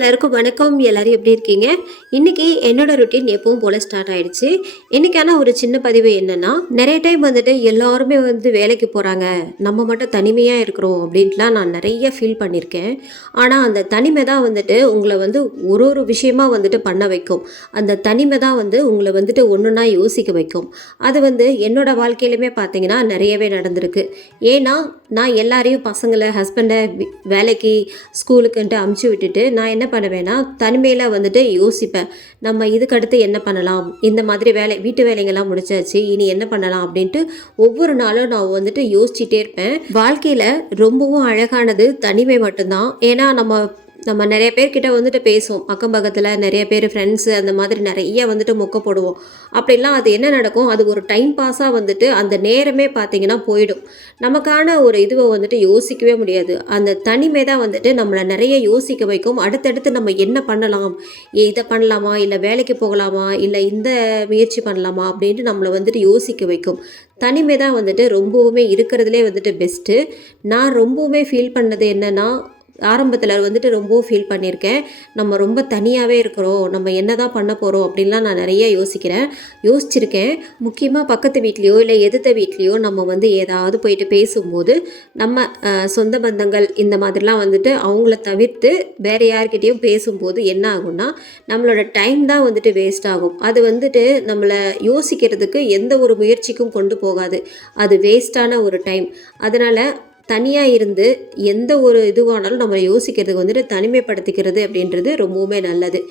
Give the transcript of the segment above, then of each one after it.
எல்லாருக்கும் வணக்கம். எல்லாரும் எப்படி இருக்கீங்க? இன்னைக்கு என்னோட ரொட்டீன் எப்பவும் போல ஸ்டார்ட் ஆயிடுச்சு. இன்னைக்கான ஒரு சின்ன பதிவு என்னன்னா, நிறைய டைம் வந்துட்டு எல்லாருமே வேலைக்கு போறாங்க, நம்ம மட்டும் தனிமையா இருக்கிறோம் அப்படின்ட்டுலாம் நான் நிறைய ஃபீல் பண்ணியிருக்கேன். ஆனால் அந்த தனிமை தான் உங்களை ஒரு ஒரு விஷயமா பண்ண வைக்கும். அந்த தனிமை தான் உங்களை ஒன்றுனா யோசிக்க வைக்கும். அது என்னோட வாழ்க்கையிலுமே பார்த்தீங்கன்னா நிறையவே நடந்திருக்கு. ஏன்னா நான் எல்லாரையும் பசங்களை ஹஸ்பண்டை வேலைக்கு ஸ்கூலுக்குன்ட்டு அமுச்சு விட்டுட்டு நான் என்ன பண்ணுவேன்னா தனிமையில் யோசிப்பேன். நம்ம இதுக்கடுத்து என்ன பண்ணலாம், இந்த மாதிரி வீட்டு வேலைங்கள்லாம் முடிச்சாச்சு, இனி என்ன பண்ணலாம் அப்படின்ட்டு ஒவ்வொரு நாளும் நான் யோசிச்சுட்டே இருப்பேன். வாழ்க்கையில் ரொம்பவும் அழகானது தனிமை மட்டும்தான். ஏன்னா நம்ம நிறைய பேர்கிட்ட பேசுவோம். அக்கம் பக்கத்தில் நிறைய பேர் ஃப்ரெண்ட்ஸு அந்த மாதிரி நிறைய மொக்க போடுவோம். அப்படிலாம் அது என்ன நடக்கும், அது ஒரு டைம் பாஸாக அந்த நேரமே பார்த்திங்கன்னா போயிடும். நமக்கான ஒரு இதுவை யோசிக்கவே முடியாது. அந்த தனிமை தான் நம்மளை நிறைய யோசிக்க வைக்கும். அடுத்தடுத்து நம்ம என்ன பண்ணலாம், இதை பண்ணலாமா, இல்லை வேலைக்கு போகலாமா, இல்லை இந்த முயற்சி பண்ணலாமா அப்படின்ட்டு நம்மளை யோசிக்க வைக்கும். தனிமை தான் ரொம்பவுமே இருக்கிறதுலே பெஸ்ட்டு. நான் ரொம்பவுமே ஃபீல் பண்ணது என்னென்னா, ஆரம்பத்தில் ரொம்ப ஃபீல் பண்ணியிருக்கேன். நம்ம ரொம்ப தனியாகவே இருக்கிறோம், நம்ம என்ன தான் பண்ண போகிறோம் அப்படின்லாம் நான் நிறைய யோசிச்சிருக்கேன். முக்கியமாக பக்கத்து வீட்லேயோ இல்லை எதிர்த்த வீட்லேயோ நம்ம ஏதாவது போயிட்டு பேசும்போது நம்ம சொந்த பந்தங்கள் இந்த மாதிரிலாம் அவங்கள தவிர்த்து வேறு யார்கிட்டையும் பேசும்போது என்ன ஆகும்னா, நம்மளோட டைம் தான் வேஸ்ட் ஆகும். அது நம்மளை யோசிக்கிறதுக்கு எந்த ஒரு முயற்சிக்கும் கொண்டு போகாது. அது வேஸ்ட்டான ஒரு டைம். அதனால் தனியாக இருந்து எந்த ஒரு இதுவானாலும் நம்ம யோசிக்கிறதுக்கு தனிமைப்படுத்திக்கிறது அப்படின்றது ரொம்பவுமே நல்லது.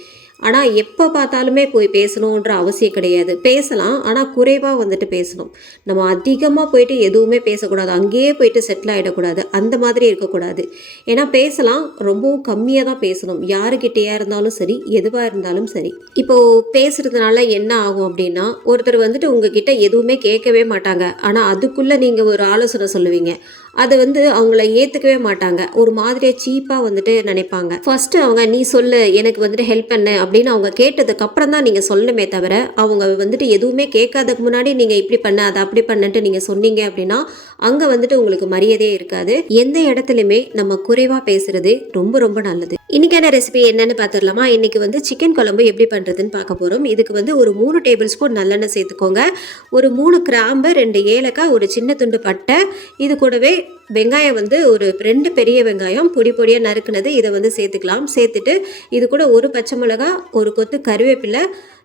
ஆனால் எப்போ பார்த்தாலுமே போய் பேசணுன்ற அவசியம் கிடையாது. பேசலாம், ஆனால் குறைவாக பேசணும். நம்ம அதிகமாக போயிட்டு எதுவுமே பேசக்கூடாது, அங்கேயே போயிட்டு செட்டில் ஆகிடக்கூடாது, அந்த மாதிரி இருக்கக்கூடாது. ஏன்னா பேசலாம், ரொம்பவும் கம்மியாக தான் பேசணும். யாருக்கிட்டையா இருந்தாலும் சரி, எதுவாக இருந்தாலும் சரி. இப்போது பேசுகிறதுனால என்ன ஆகும் அப்படின்னா, ஒருத்தர் உங்ககிட்ட எதுவுமே கேட்கவே மாட்டாங்க, ஆனால் அதுக்குள்ளே நீங்கள் ஒரு ஆலோசனை சொல்லுவீங்க. அதை அவங்கள ஏற்றுக்கவே மாட்டாங்க. ஒரு மாதிரியாக சீப்பாக நினைப்பாங்க. ஃபஸ்ட்டு அவங்க நீ சொல்லு, எனக்கு ஹெல்ப் பண்ணு அப்படின்னு அவங்க கேட்டதுக்கு அப்புறம் தான் நீங்கள் சொல்லணுமே தவிர, அவங்க எதுவுமே கேட்காததுக்கு முன்னாடி நீங்கள் இப்படி பண்ண அதை அப்படி பண்ணன்ட்டு நீங்கள் சொன்னீங்க அப்படின்னா அங்கே உங்களுக்கு மரியாதையே இருக்காது. எந்த இடத்துலையுமே நம்ம குறைவாக பேசுறது ரொம்ப ரொம்ப நல்லது. இன்றைக்கான ரெசிபி என்னென்னு பார்த்துடலாமா? இன்றைக்கி சிக்கன் குழம்பு எப்படி பண்ணுறதுன்னு பார்க்க போகிறோம். இதுக்கு ஒரு 3 டேபிள் ஸ்பூன் நல்லெண்ணெய் சேர்த்துக்கோங்க. ஒரு 3 கிராம்பு, 2 ஏலக்காய், ஒரு சின்ன துண்டு பட்டை, இது கூடவே வெங்காயம் ஒரு 2 பெரிய வெங்காயம் பொடியாக நறுக்குனது, இதை சேர்த்துக்கலாம். சேர்த்துட்டு இது கூட ஒரு பச்சை மிளகாய், ஒரு கொத்து கருவேப்பிலை,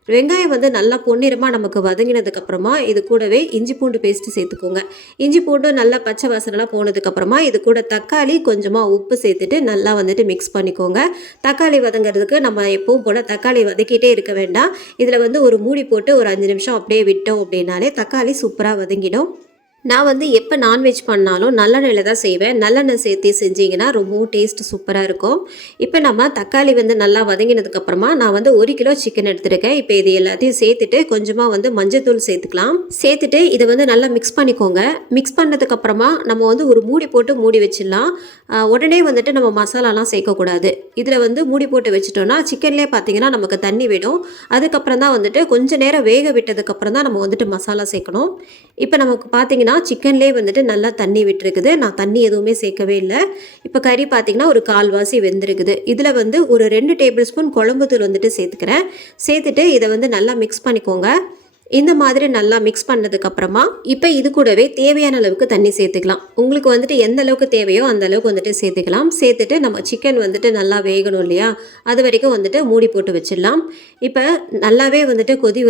வெங்காயம் நல்லா பொன்னிறமாக நமக்கு வதங்கினதுக்கப்புறமா இது கூடவே இஞ்சி பூண்டு பேஸ்ட்டு சேர்த்துக்கோங்க. இஞ்சி பூண்டு நல்லா பச்சை வாசனைலாம் போனதுக்கப்புறமா இது கூட தக்காளி, கொஞ்சமாக உப்பு சேர்த்துட்டு நல்லா மிக்ஸ் பண்ணிக்கோங்க. தக்காளி வதங்கிறதுக்கு நம்ம எப்பவும் போல் தக்காளி வதக்கிட்டே இருக்க வேண்டாம். இதில் ஒரு மூடி போட்டு ஒரு 5 நிமிஷம் அப்படியே விட்டோம் அப்படின்னாலே தக்காளி சூப்பராக வதங்கிடும். நான் எப்போ நான்வெஜ் பண்ணாலும் நல்லெண்ணெயில் தான் செய்வேன். நல்லெண்ணெய் சேர்த்து செஞ்சிங்கன்னா ரொம்பவும் டேஸ்ட்டு சூப்பராக இருக்கும். இப்போ நம்ம தக்காளி நல்லா வதங்கினதுக்கப்புறமா நான் 1 கிலோ சிக்கன் எடுத்துருக்கேன். இப்போ இது எல்லாத்தையும் சேர்த்துட்டு கொஞ்சமாக மஞ்சத்தூள் சேர்த்துக்கலாம். சேர்த்துட்டு இதை நல்லா மிக்ஸ் பண்ணிக்கோங்க. மிக்ஸ் பண்ணதுக்கப்புறமா நம்ம ஒரு மூடி போட்டு மூடி வச்சிடலாம். உடனே நம்ம மசாலாலாம் சேர்க்கக்கூடாது. இதில் மூடி போட்டு வச்சிட்டோன்னா சிக்கன்லேயே பார்த்தீங்கன்னா நமக்கு தண்ணி விடும். அதுக்கப்புறம் தான் கொஞ்சம் நேரம் வேக விட்டதுக்கப்புறம் தான் நம்ம மசாலா சேர்க்கணும். இப்போ நமக்கு பார்த்தீங்கன்னா சிக்கன்லேயே நல்லா தண்ணி விட்டுருக்குது. நான் தண்ணி எதுவுமே சேர்க்கவே இல்லை. இப்போ கறி பார்த்தீங்கன்னா ஒரு 1/4 வெந்திருக்குது. இதில் ஒரு 2 டேபிள் ஸ்பூன் குழம்பு தூள் சேர்த்துக்கிறேன். சேர்த்துட்டு இதை நல்லா மிக்ஸ் பண்ணிக்கோங்க. இந்த மாதிரி நல்லா மிக்ஸ் பண்ணதுக்கப்புறமா இப்போ இது கூடவே தேவையான அளவுக்கு தண்ணி சேர்த்துக்கலாம். உங்களுக்கு எந்த அளவுக்கு தேவையோ அந்த அளவுக்கு சேர்த்துக்கலாம். சேர்த்துட்டு நம்ம சிக்கன் நல்லா வேகணும் இல்லையா, அது வரைக்கும் மூடி போட்டு வச்சிடலாம். இப்போ நல்லாவே கொதி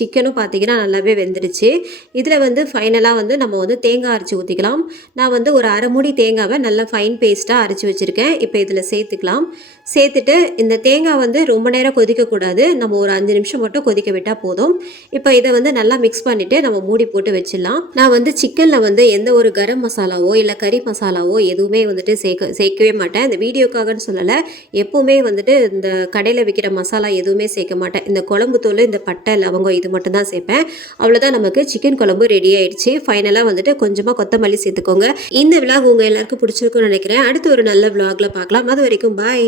சிக்கனும் பார்த்தீங்கன்னா நல்லாவே வெந்துடுச்சு. இதில் ஃபைனலாக நம்ம தேங்காய் அரைச்சி ஊற்றிக்கலாம். நான் ஒரு அரை மூடி தேங்காவை நல்லா ஃபைன் பேஸ்ட்டாக அரைச்சி வச்சுருக்கேன். இப்போ இதில் சேர்த்துக்கலாம். சேர்த்துட்டு இந்த தேங்காய் ரொம்ப நேரம் கொதிக்கக்கூடாது. நம்ம ஒரு 5 நிமிஷம் மட்டும் கொதிக்க விட்டால் போதும். இப்போ இதை நல்லா மிக்ஸ் பண்ணிவிட்டு நம்ம மூடி போட்டு வச்சிடலாம். நான் சிக்கனில் எந்த ஒரு கரம் மசாலாவோ இல்லை கறி மசாலாவோ எதுவுமே சேர்க்கவே மாட்டேன். இந்த வீடியோக்காகன்னு சொல்லலை, எப்போவுமே இந்த கடையில் விற்கிற மசாலா எதுவுமே சேர்க்க மாட்டேன். இந்த குழம்பு தூள், இந்த பட்டை, லவங்கம் இது மட்டும் தான் சேர்ப்பேன். அவ்வளோதான், நமக்கு சிக்கன் குழம்பு ரெடி ஆயிடுச்சு. ஃபைனலாக கொஞ்சமாக கொத்தமல்லி சேர்த்துக்கோங்க. இந்த விலாக் உங்கள் எல்லாருக்கும் பிடிச்சிருக்குன்னு நினைக்கிறேன். அடுத்து ஒரு நல்ல விலாகில் பார்க்கலாம். அது வரைக்கும் பாய்.